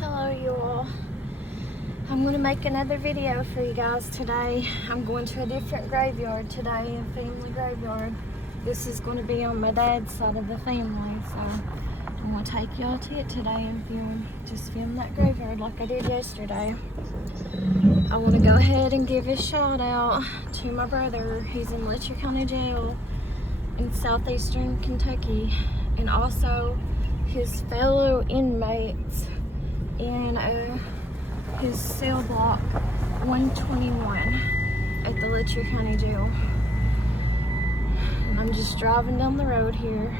Hello you all. I'm going to make another video for you guys today. I'm going to a different graveyard today, a family graveyard. This is going to be on my dad's side of the family, so I'm going to take y'all to it today and film that graveyard like I did yesterday. I want to go ahead and give a shout out to my brother. He's in Letcher County Jail in southeastern Kentucky, and also his fellow inmates in his cell block 121 at the Letcher County Jail. And I'm just driving down the road here.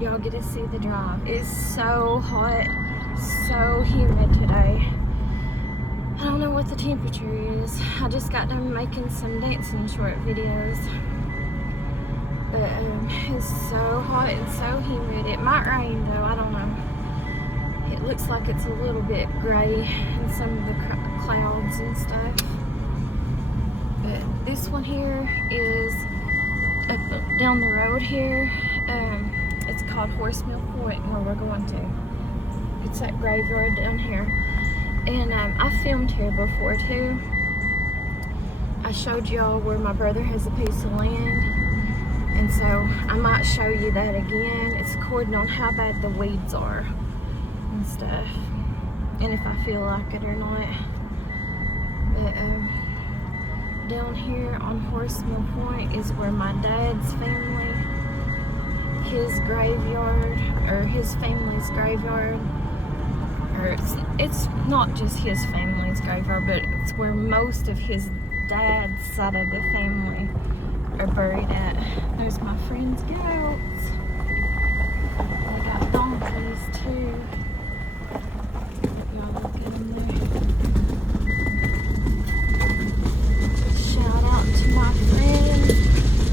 Y'all get to see the drive. It's so hot, so humid today. I don't know what the temperature is. I just got done making some dancing short videos. But it's so hot and so humid. It might rain though, I don't know. It looks like it's a little bit gray in some of the clouds and stuff. But this one here is up down the road here. It's called Horsemill Point where we're going to. It's that graveyard down here. And I filmed here before too. I showed y'all where my brother has a piece of land. And so I might show you that again. It's according on how bad the weeds are and stuff, and if I feel like it or not. But down here on Horsemill Point is where my dad's family, his graveyard, or his family's graveyard, or it's not just his family's graveyard, but it's where most of his dad's side of the family are buried at. There's my friend's goats. They got donkeys too. Y'all look at them there. Shout out to my friends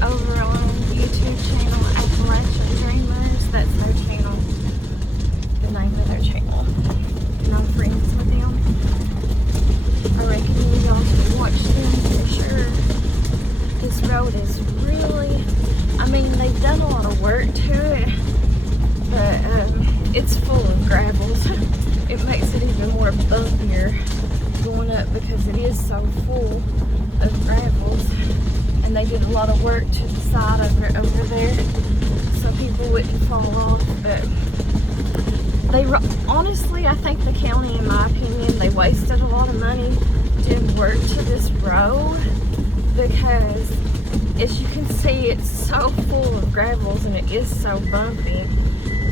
over on YouTube channel Appalachian Dreamers. That's their channel, the name of their channel. And I'm friends with them. I recommend y'all to watch them for sure. This road is really, I mean, they've done a lot of work to it, but it's full of gravels. It makes it even more bumpier going up because it is so full of gravels, and they did a lot of work to the side of it over there so people wouldn't fall off. But they honestly, I think the county, in my opinion, they wasted a lot of money doing work to this road, because as you can see, it's so full of gravels and it is so bumpy,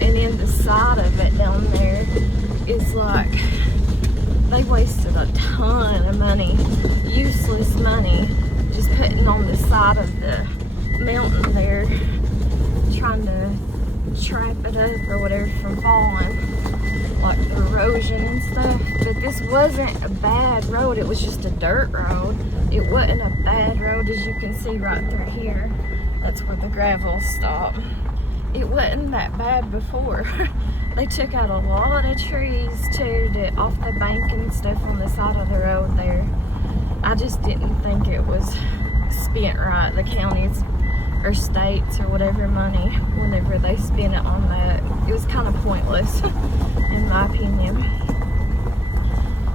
and in the side of it down there is like, they wasted a ton of money, useless money, just putting on the side of the mountain there, trying to trap it up or whatever from falling, like the erosion and stuff. But this wasn't a bad road, it was just a dirt road. It wasn't a bad road, as you can see right through here. That's where the gravel stopped. It wasn't that bad before. They took out a lot of trees too, off the bank and stuff on the side of the road there. I just didn't think it was spent right. The counties or states or whatever money, whenever they spend it on that, it was kind of pointless in my opinion.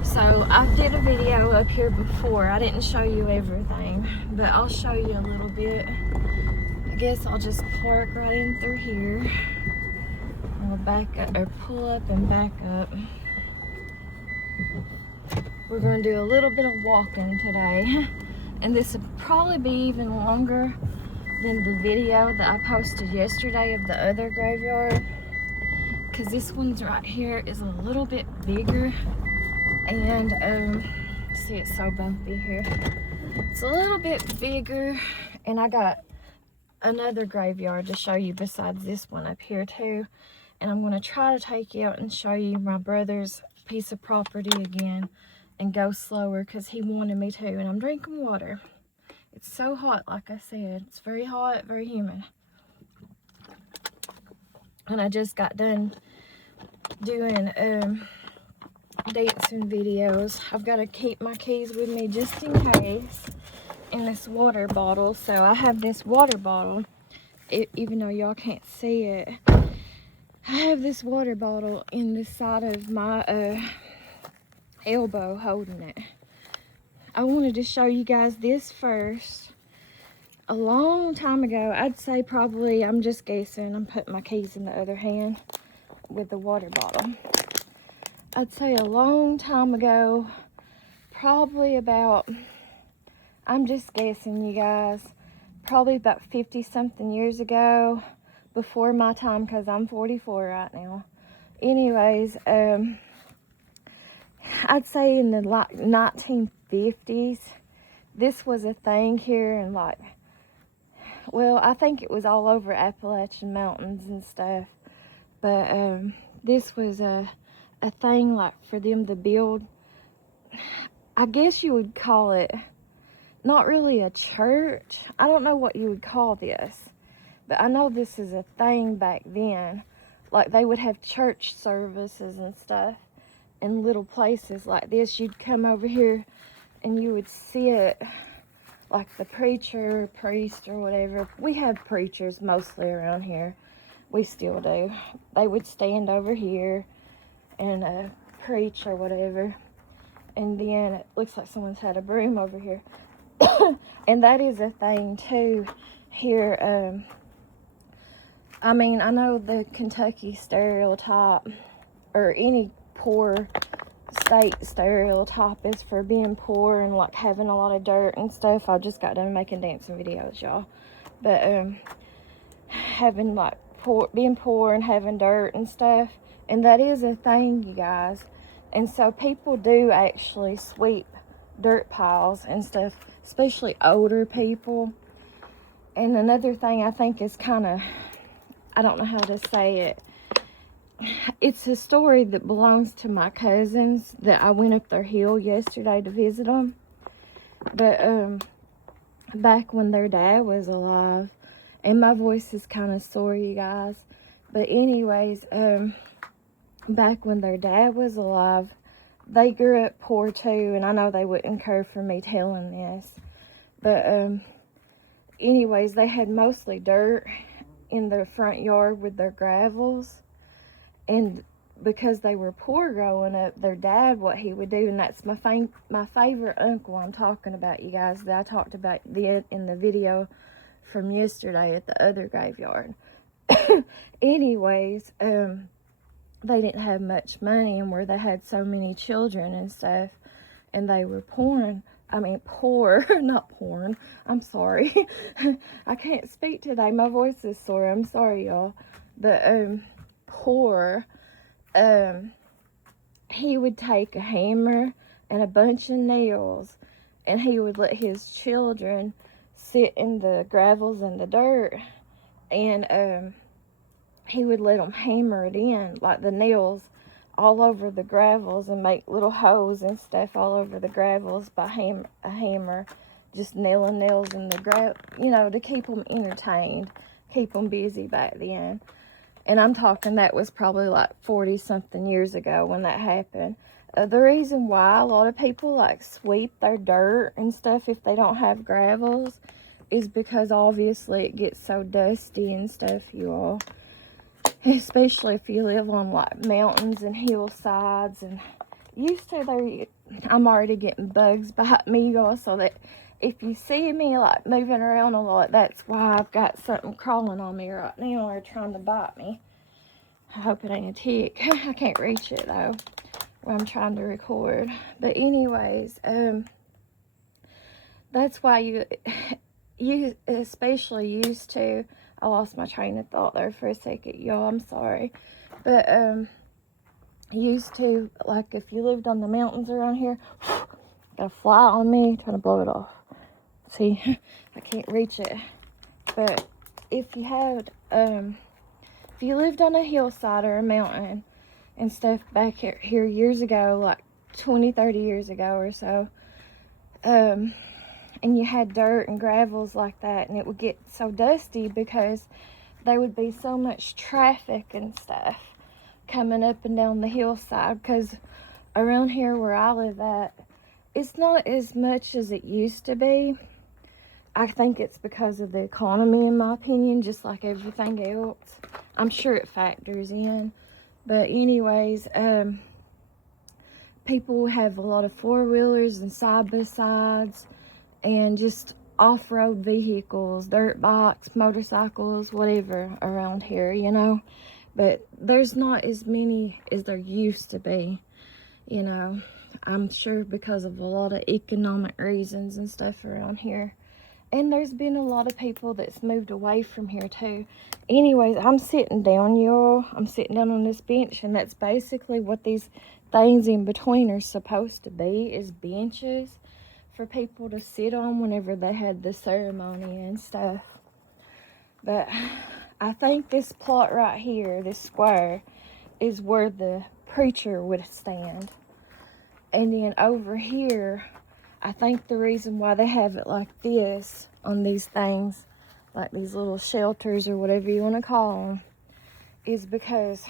So I did a video up here before. I didn't show you everything, but I'll show you a little bit. I guess I'll just park right in through here. I'll back up, or pull up and back up. We're going to do a little bit of walking today, and this will probably be even longer than the video that I posted yesterday of the other graveyard, because this one's right here is a little bit bigger, and see, it's so bumpy here. It's a little bit bigger, and I got another graveyard to show you besides this one up here too, and I'm going to try to take you out and show you my brother's piece of property again and go slower because he wanted me to. And I'm drinking water. It's so hot, like I said. It's very hot, very humid. And I just got done doing dancing videos. I've got to keep my keys with me just in case, and this water bottle. So I have this water bottle, even though y'all can't see it. I have this water bottle in the side of my elbow holding it. I wanted to show you guys this first. A long time ago, I'd say probably, I'm just guessing, I'm putting my keys in the other hand with the water bottle. I'd say a long time ago, probably about, I'm just guessing, you guys, probably about 50 something years ago, before my time, because I'm 44 right now. Anyways, I'd say in the 1950s, this was a thing here, and like, well, I think it was all over Appalachian Mountains and stuff, but this was a thing like for them to build. I guess you would call it not really a church. I don't know what you would call this, but I know this is a thing back then. Like they would have church services and stuff in little places like this. You'd come over here and you would sit, like the preacher, priest, or whatever. We have preachers mostly around here. We still do. They would stand over here and preach or whatever. And then it looks like someone's had a broom over here. And that is a thing too here. I mean, I know the Kentucky stereotype, or any poor state stereotype, is for being poor and like having a lot of dirt and stuff. I just got done making dancing videos, y'all. But having like being poor and having dirt and stuff, and that is a thing, you guys. And so people do actually sweep dirt piles and stuff, especially older people. And another thing I think is kind of, I don't know how to say it. It's a story that belongs to my cousins that I went up their hill yesterday to visit them. But back when their dad was alive, and my voice is kind of sore, you guys. But anyways, back when their dad was alive, they grew up poor too, and I know they wouldn't care for me telling this. But anyways, they had mostly dirt in their front yard with their gravels. And because they were poor growing up, their dad, what he would do, and that's my favorite uncle I'm talking about, you guys, that I talked about in the video from yesterday at the other graveyard. Anyways, they didn't have much money, and where they had so many children and stuff, and they were poor, not porn. I'm sorry. I can't speak today. My voice is sore. I'm sorry, y'all. But, poor, he would take a hammer and a bunch of nails, and he would let his children sit in the gravels and the dirt, and he would let them hammer it in, like the nails, all over the gravels, and make little holes and stuff all over the gravels by a hammer, just nailing nails in the to keep them entertained, keep them busy back then. And I'm talking, that was probably like 40 something years ago when that happened. The reason why a lot of people like sweep their dirt and stuff if they don't have gravels is because obviously it gets so dusty and stuff, you all. Especially if you live on like mountains and hillsides. And I'm already getting bugs bite me, y'all, so that if you see me like moving around a lot, that's why I've got something crawling on me right now or trying to bite me. I hope it ain't a tick. I can't reach it though when I'm trying to record. But anyways, that's why you especially used to, I lost my train of thought there for a second, y'all, I'm sorry. But used to, like if you lived on the mountains around here, got a fly on me, trying to blow it off. See, I can't reach it. But if you had, if you lived on a hillside or a mountain and stuff back here years ago, like 20, 30 years ago or so, and you had dirt and gravels like that, and it would get so dusty because there would be so much traffic and stuff coming up and down the hillside, because around here where I live at, it's not as much as it used to be. I think it's because of the economy, in my opinion, just like everything else. I'm sure it factors in. But anyways, people have a lot of four-wheelers and side-by-sides and just off-road vehicles, dirt bikes, motorcycles, whatever around here, you know. But there's not as many as there used to be, you know. I'm sure because of a lot of economic reasons and stuff around here. And there's been a lot of people that's moved away from here too. Anyways, I'm sitting down, y'all. I'm sitting down on this bench, and that's basically what these things in between are supposed to be, is benches for people to sit on whenever they had the ceremony and stuff. But I think this plot right here, this square, is where the preacher would stand. And then over here, I think the reason why they have it like this on these things, like these little shelters or whatever you want to call them, is because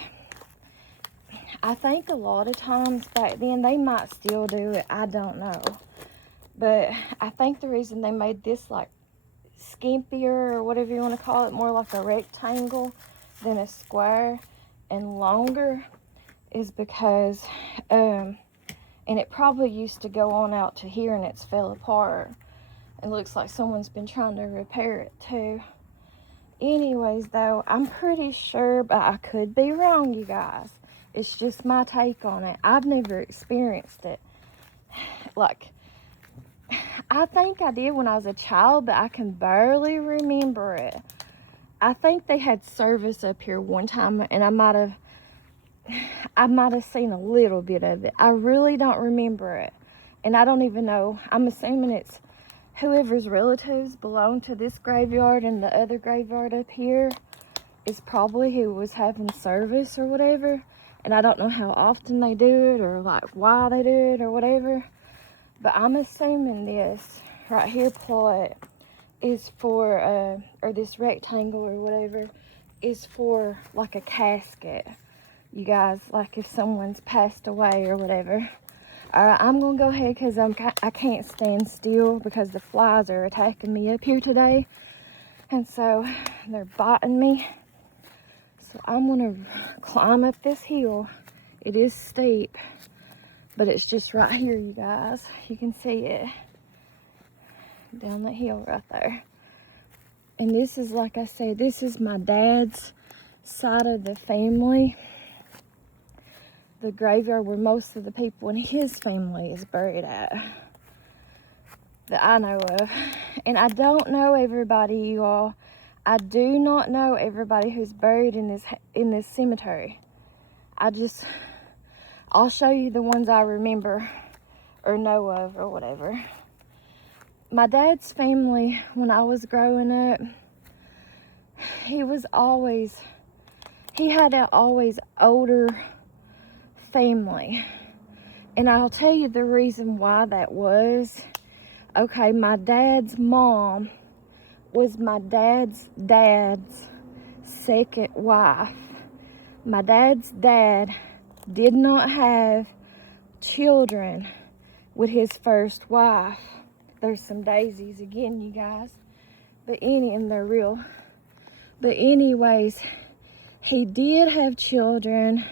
I think a lot of times back then, they might still do it, I don't know. But I think the reason they made this like skimpier or whatever you want to call it, more like a rectangle than a square and longer, is because and it probably used to go on out to here and it's fell apart. It looks like someone's been trying to repair it too. Anyways though, I'm pretty sure, but I could be wrong, you guys. It's just my take on it. I've never experienced it. Like, I think I did when I was a child, but I can barely remember it. I think they had service up here one time, and I might have seen a little bit of it. I really don't remember it. And I don't even know. I'm assuming it's whoever's relatives belong to this graveyard, and the other graveyard up here is probably who was having service or whatever. And I don't know how often they do it, or like why they do it or whatever. But I'm assuming this right here plot is for, or this rectangle or whatever, is for like a casket. You guys, like if someone's passed away or whatever. Alright, I'm gonna go ahead because I can't stand still because the flies are attacking me up here today. And so they're biting me. So I'm gonna climb up this hill. It is steep, but it's just right here, you guys. You can see it down the hill right there. And this is, like I said, this is my dad's side of the family. The graveyard where most of the people in his family is buried at, that I know of. And I don't know everybody, you all. I do not know everybody who's buried in this cemetery. I'll show you the ones I remember or know of or whatever. My dad's family, when I was growing up, he had an always older family. And I'll tell you the reason why that was. Okay, my dad's mom was my dad's second wife. My dad's dad did not have children with his first wife. There's some daisies again, you guys. And they're real. But anyways, he did have children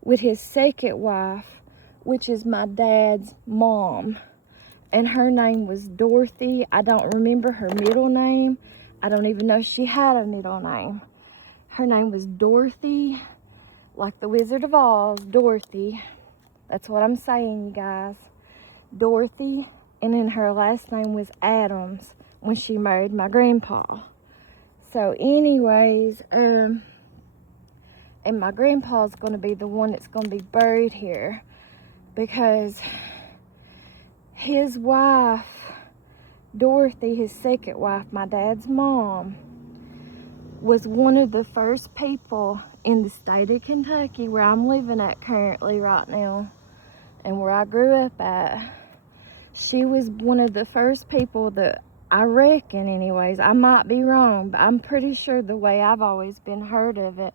with his second wife, which is my dad's mom. And her name was Dorothy. I don't remember her middle name. I don't even know if she had a middle name. Her name was Dorothy, like the Wizard of Oz, Dorothy. That's what I'm saying, you guys. Dorothy. And then her last name was Adams when she married my grandpa. So anyways, and my grandpa's going to be the one that's going to be buried here, because his wife, Dorothy, his second wife, my dad's mom, was one of the first people in the state of Kentucky, where I'm living at currently right now, and where I grew up at. She was one of the first people that, I reckon anyways, I might be wrong, but I'm pretty sure the way I've always been heard of it,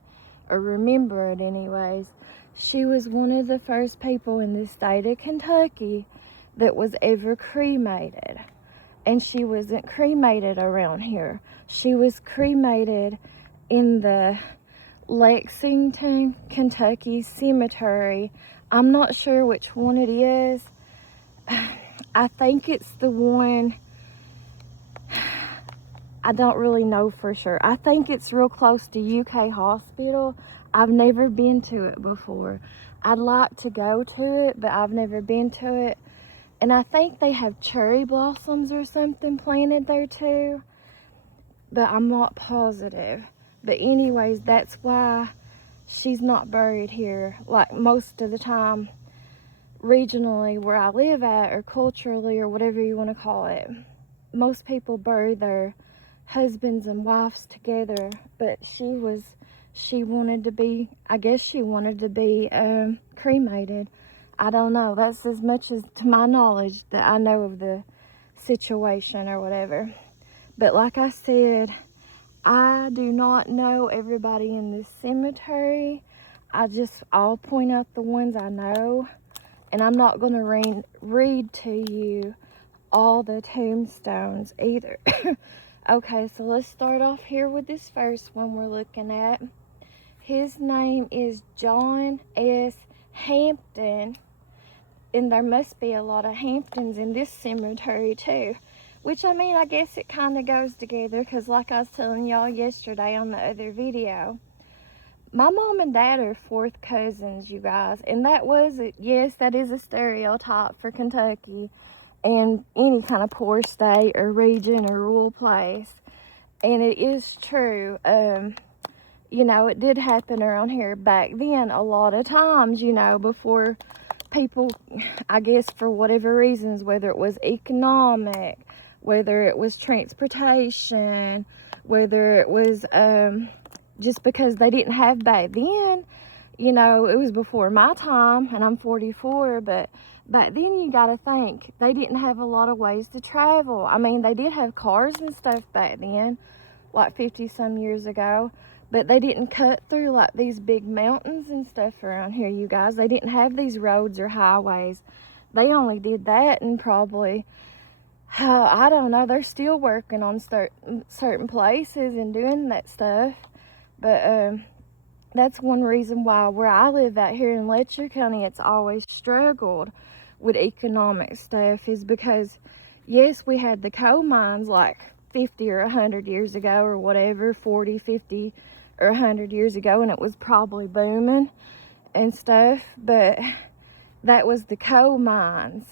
or remember it anyways, she was one of the first people in the state of Kentucky that was ever cremated. And she wasn't cremated around here. She was cremated in the Lexington, Kentucky Cemetery. I'm not sure which one it is. I think it's the one, I don't really know for sure. I think it's real close to UK Hospital. I've never been to it before. I'd like to go to it, but I've never been to it. And I think they have cherry blossoms or something planted there too, but I'm not positive. But anyways, that's why she's not buried here. Like most of the time, regionally where I live at, or culturally, or whatever you want to call it, most people bury their husbands and wives together. But she wanted to be, I guess she wanted to be cremated. I don't know. That's as much as to my knowledge that I know of the situation or whatever. But like I said, I do not know everybody in this cemetery. I'll point out the ones I know, and I'm not going to read to you all the tombstones either. Okay, so let's start off here with this first one we're looking at. His name is John S. Hampton, and there must be a lot of Hamptons in this cemetery too. Which, I mean, I guess it kind of goes together, because like I was telling y'all yesterday on the other video, my mom and dad are fourth cousins, you guys. And that was, yes, that is a stereotype for Kentucky and any kind of poor state or region or rural place. And it is true. You know, it did happen around here back then a lot of times, you know, before people, I guess for whatever reasons, whether it was economic, whether it was transportation, whether it was just because they didn't have back then, you know, it was before my time, and I'm 44, but back then you got to think, they didn't have a lot of ways to travel. I mean, they did have cars and stuff back then, like 50 some years ago, but they didn't cut through like these big mountains and stuff around here, you guys. They didn't have these roads or highways. They only did that in probably, I don't know, they're still working on certain places and doing that stuff. But that's one reason why where I live out here in Letcher County, it's always struggled with economic stuff, is because, yes, we had the coal mines like 50 or 100 years ago or whatever, 40, 50 or 100 years ago, and it was probably booming and stuff, but that was the coal mines.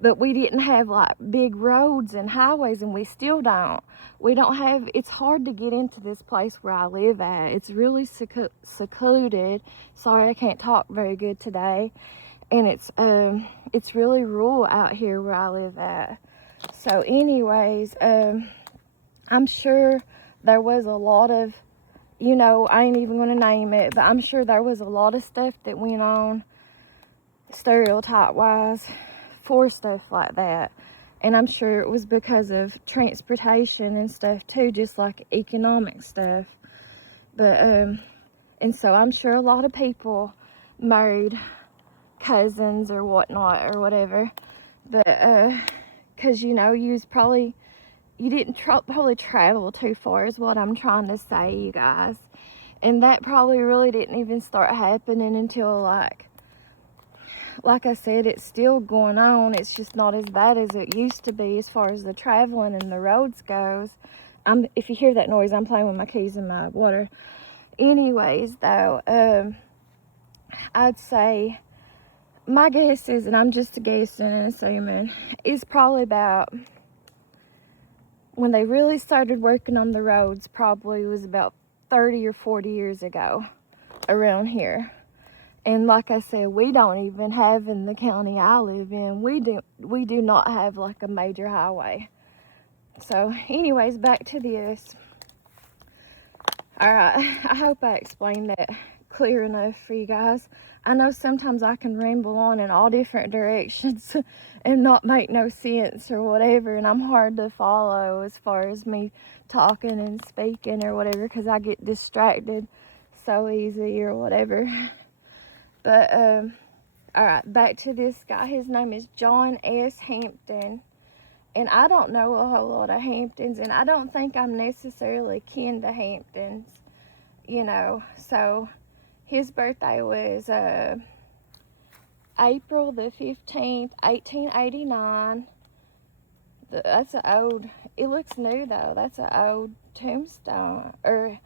But we didn't have like big roads and highways, and we still don't. We don't have, it's hard to get into this place where I live at. It's really secluded. Sorry, I can't talk very good today. And it's really rural out here where I live at. So anyways, I'm sure there was a lot of, you know, I ain't even going to name it, but I'm sure there was a lot of stuff that went on stereotype-wise for stuff like that. And I'm sure it was because of transportation and stuff too, just like economic stuff. But, and so I'm sure a lot of people married cousins or whatnot or whatever. But, cause you know, you didn't probably travel too far is what I'm trying to say, you guys. And that probably really didn't even start happening until like I said, it's still going on. It's just not as bad as it used to be as far as the traveling and the roads goes. If you hear that noise, I'm playing with my keys in my water. Anyways, though, I'd say my guess is, and I'm just guessing and assuming, is probably about, when they really started working on the roads, probably was about 30 or 40 years ago around here. And like I said, we don't even have, in the county I live in, we do not have like a major highway. So anyways, back to this. Alright, I hope I explained that clear enough for you guys. I know sometimes I can ramble on in all different directions and not make no sense or whatever, and I'm hard to follow as far as me talking and speaking or whatever, because I get distracted so easy or whatever. But, alright, back to this guy. His name is John S. Hampton. And I don't know a whole lot of Hamptons, and I don't think I'm necessarily kin to Hamptons. you know. So his birthday was April the 15th, 1889. That's an old, it looks new though. That's an old tombstone. Or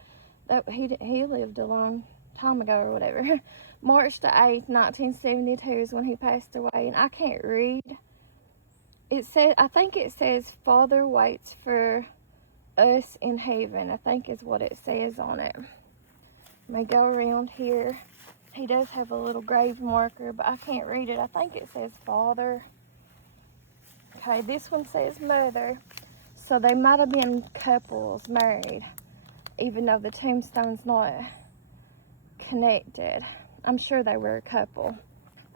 that he lived a long time ago or whatever. March the 8th, 1972 is when he passed away. And I can't read. It says, I think it says, Father waits for us in heaven. I think is what it says on it. May go around here. He does have a little grave marker, but I can't read it. I think it says Father. Okay, this one says Mother. So they might have been couples married, even though the tombstone's not connected. I'm sure they were a couple,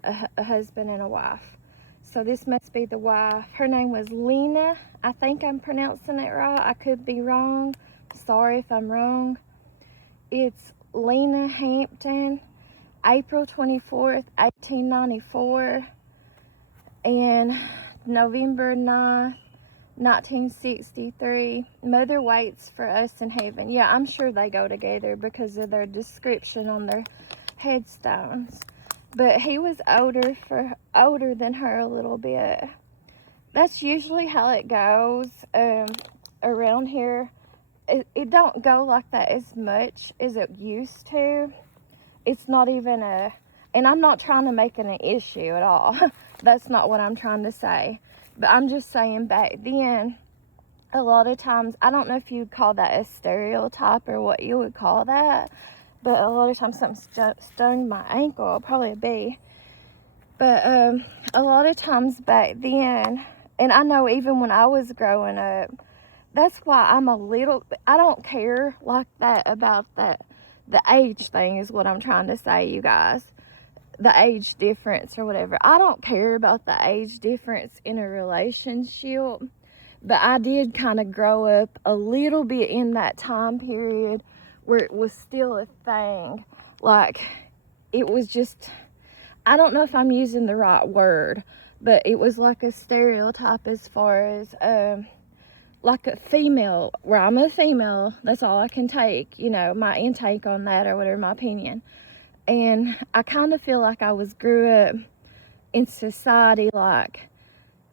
a husband and a wife. So this must be the wife. Her name was Lena. I think I'm pronouncing it right. I could be wrong. Sorry if I'm wrong. It's Lena Hampton, April 24th, 1894, and November 9th, 1963. Mother waits for us in heaven. Yeah, I'm sure they go together because of their description on their headstones. But he was older than her a little bit. That's usually how it goes around here. It don't go like that as much as it used to. It's not even and I'm not trying to make it an issue at all. That's not what I'm trying to say. But I'm just saying back then, a lot of times, I don't know if you'd call that a stereotype or what you would call that. But a lot of times something stung my ankle, probably a bee. But a lot of times back then, and I know even when I was growing up, that's why I don't care like that about that. The age thing is what I'm trying to say, you guys. The age difference or whatever. I don't care about the age difference in a relationship. But I did kind of grow up a little bit in that time period where it was still a thing. Like, it was just, I don't know if I'm using the right word, but it was like a stereotype as far as, like a female, where I'm a female, that's all I can take, you know, my intake on that or whatever, my opinion. And I kind of feel like I grew up in society like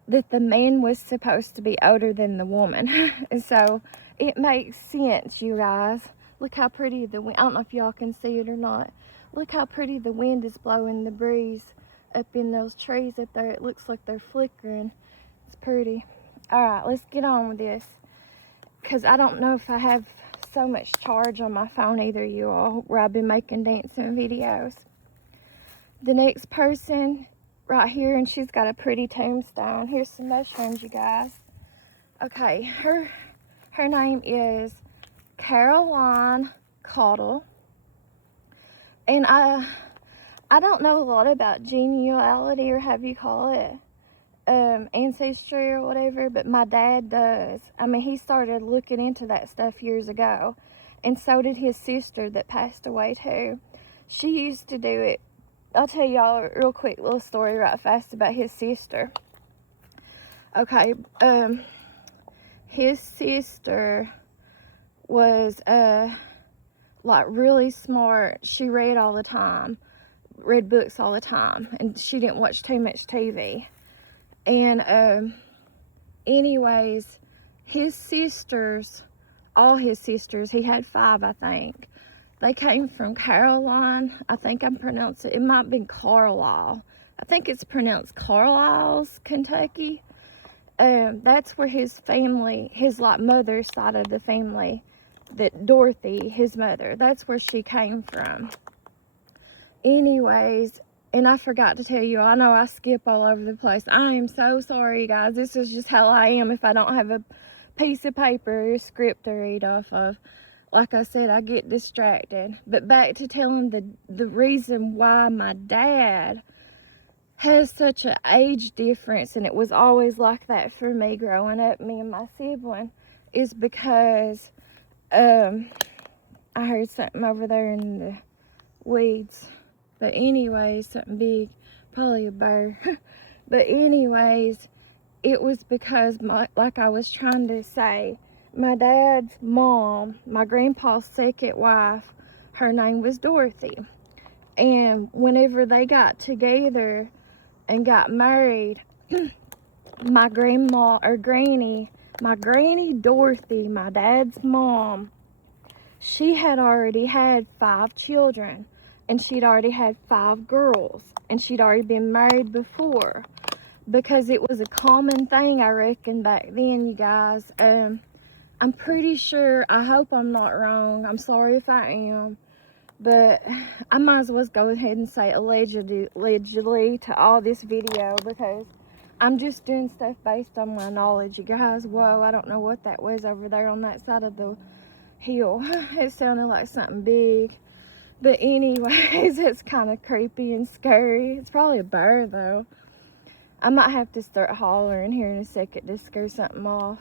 that the man was supposed to be older than the woman. And so it makes sense, you guys. Look how pretty the wind, I don't know if y'all can see it or not. Look how pretty the wind is blowing the breeze up in those trees up there. It looks like they're flickering. It's pretty. All right, let's get on with this. Because I don't know if I have so much charge on my phone either, you all, where I've been making dancing videos. The next person right here, and she's got a pretty tombstone. Here's some mushrooms, you guys. Okay, her name is Caroline Caudle. And I don't know a lot about genealogy, or however you call it, ancestry or whatever, but my dad does. I mean, he started looking into that stuff years ago, and so did his sister that passed away too. She used to do it. I'll tell y'all a real quick little story right fast about his sister. Okay, his sister was like really smart. She read all the time, read books all the time, and she didn't watch too much TV. And anyways, his sisters, all his sisters, he had 5, I think. They came from Caroline. I think I'm pronouncing it. It might have been Carlisle. I think it's pronounced Carlisle's, Kentucky. That's where his family, his like mother's side of the family, that Dorothy, his mother, that's where she came from. Anyways, and I forgot to tell you, I know I skip all over the place. I am so sorry, guys. This is just how I am if I don't have a piece of paper or a script to read off of. Like I said, I get distracted. But back to telling the reason why my dad has such an age difference, and it was always like that for me growing up, me and my sibling, is because I heard something over there in the weeds. But anyways, something big, probably a bear. But anyways, it was because, like I was trying to say, my dad's mom, my grandpa's second wife, Her name was Dorothy. And whenever they got together and got married, my grandma or granny, my granny Dorothy, my dad's mom, she had already had 5 children, and she'd already had 5 girls, and she'd already been married before, because it was a common thing, I reckon, back then, you guys. I'm pretty sure, I hope I'm not wrong, I'm sorry if I am, but I might as well go ahead and say allegedly to all this video, because I'm just doing stuff based on my knowledge, you guys. Whoa, I don't know what that was over there on that side of the hill. It sounded like something big. But anyways, it's kind of creepy and scary. It's probably a bear, though. I might have to start hollering here in a second to scare something off.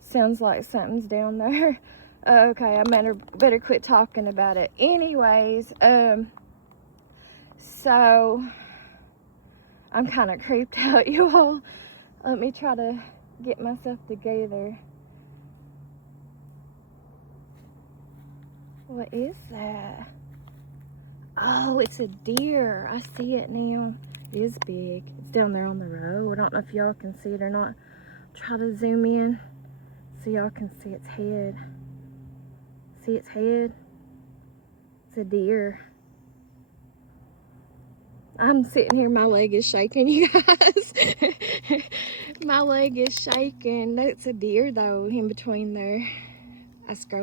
Sounds like something's down there. Okay, I better quit talking about it. Anyways, so I'm kind of creeped out, you all. Let me try to get myself together. What is that? Oh, it's a deer. I see it now. It is big. It's down there on the road. I don't know if y'all can see it or not. Try to zoom in so y'all can see its head. See its head? It's a deer. I'm sitting here, my leg is shaking, you guys. My leg is shaking. That's a deer, though, in between there. I scrolled